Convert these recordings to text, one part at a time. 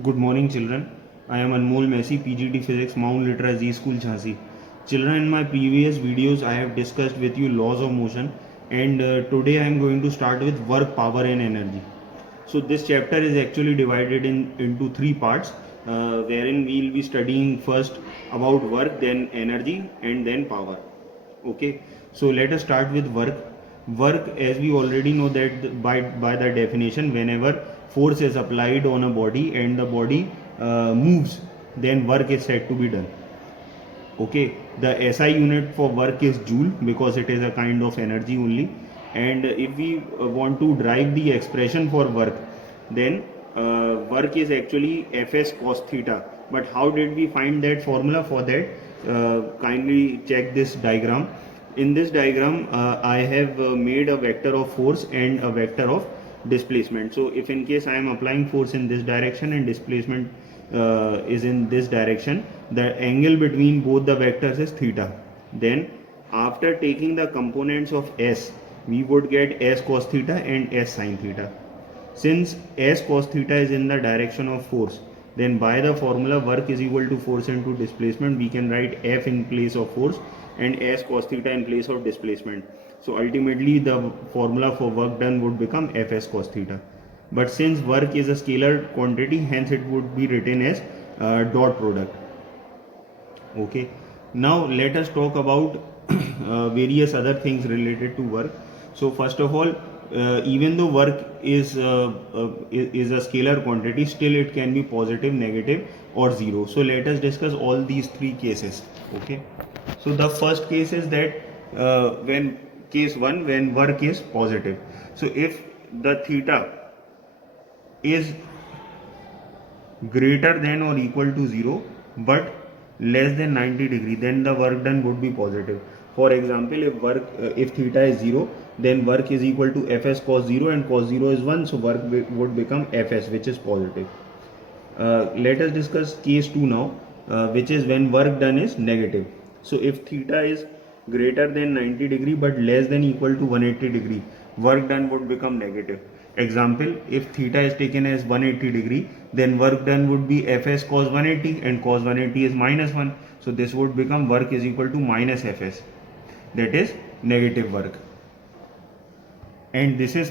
Good morning, children. I am Anmol Messi, PGT Physics, Mount Litra Z School, Jhansi. Children, in my previous videos, I have discussed with you laws of motion, and today I am going to start with work, power, and energy. So this chapter is actually divided into three parts, wherein we will be studying first about work, then energy, and then power. Okay, so let us start with work. Work, as we already know that by the definition, whenever force is applied on a body and the body moves, then work is said to be done. Okay, the SI unit for work is joule because it is a kind of energy only. And if we want to drive the expression for work, then work is actually Fs cos theta. But how did we find that formula? For that, kindly check this diagram. In this diagram, I have made a vector of force and a vector of displacement. So if in case I am applying force in this direction and displacement is in this direction, the angle between both the vectors is theta. Then after taking the components of S, we would get S cos theta and S sin theta. Since S cos theta is in the direction of force, then by the formula work is equal to force into displacement, we can write F in place of force and S cos theta in place of displacement. So ultimately the formula for work done would become Fs cos theta. But since work is a scalar quantity, hence it would be written as dot product. Okay, now let us talk about various other things related to work. So first of all, even though work is a scalar quantity, still it can be positive, negative, or zero. So let us discuss all these three cases. Okay, so the first case is that when case 1, when work is positive. So if the theta is greater than or equal to 0 but less than 90 degree, then the work done would be positive. For example, if theta is 0, then work is equal to Fs cos 0, and cos 0 is 1, so work would become Fs, which is positive. Let us discuss case 2 now, which is when work done is negative. So if theta is greater than 90 degree but less than equal to 180 degree, work done would become negative. Example, if theta is taken as 180 degree, then work done would be Fs cos 180, and cos 180 is minus 1. So this would become work is equal to minus Fs, that is negative work. And this is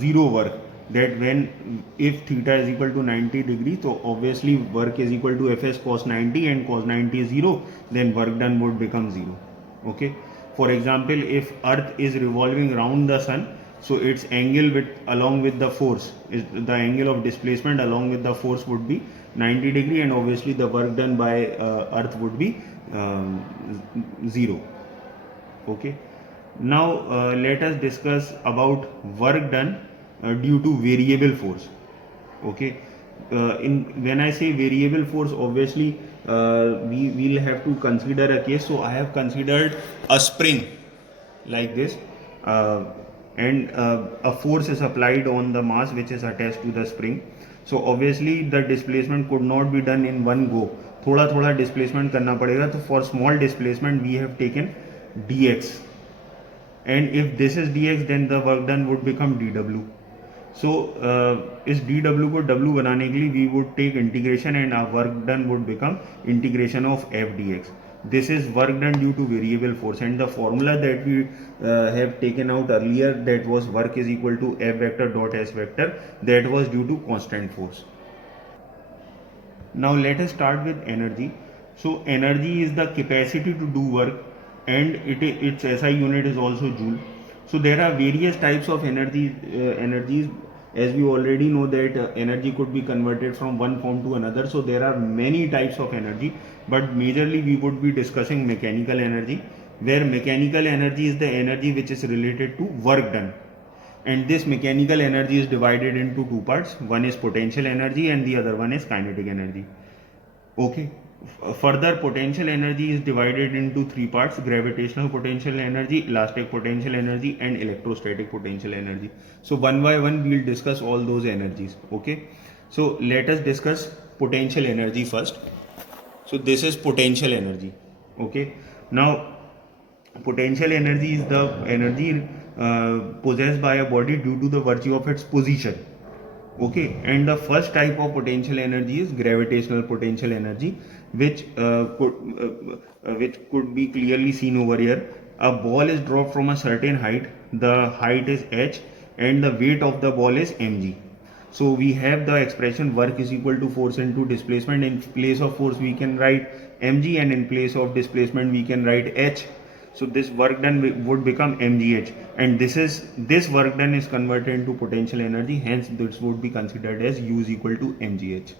zero work, that when if theta is equal to 90 degree, so obviously work is equal to Fs cos 90, and cos 90 is 0, then work done would become 0. Okay, for example, if earth is revolving around the sun, so its angle with along with the force is the angle of displacement along with the force would be 90 degree, and obviously the work done by earth would be 0. Okay, now let us discuss about work done due to variable force. Okay, in when I say variable force, obviously we will have to consider a case. So I have considered a spring like this, and a force is applied on the mass which is attached to the spring. So obviously the displacement could not be done in one go, थोड़ा थोड़ा displacement करना पड़ेगा. तो for small displacement we have taken dx, and if this is dx, then the work done would become dw. So इस dw को w बनाने के लिए we would take integration, and our work done would become integration of f dx. This is work done due to variable force, and the formula that we have taken out earlier, that was work is equal to f vector dot s vector, that was due to constant force. Now let us start with energy. So energy is the capacity to do work, and its SI unit is also joule. So there are various types of energies. As we already know that energy could be converted from one form to another. So there are many types of energy, but majorly we would be discussing mechanical energy, where mechanical energy is the energy which is related to work done. And this mechanical energy is divided into two parts. One is potential energy and the other one is kinetic energy. Okay, further potential energy is divided into three parts: gravitational potential energy, elastic potential energy, and electrostatic potential energy. So one by one we will discuss all those energies. Okay, so let us discuss potential energy first. So this is potential energy. Okay, now potential energy is the energy possessed by a body due to the virtue of its position. Okay, and the first type of potential energy is gravitational potential energy, which could be clearly seen over here. A ball is dropped from a certain height. The height is h, and the weight of the ball is mg. So we have the expression work is equal to force into displacement. In place of force we can write mg, and in place of displacement we can write h. So this work done would become mgh, and this work done is converted into potential energy. Hence this would be considered as U is equal to mgh.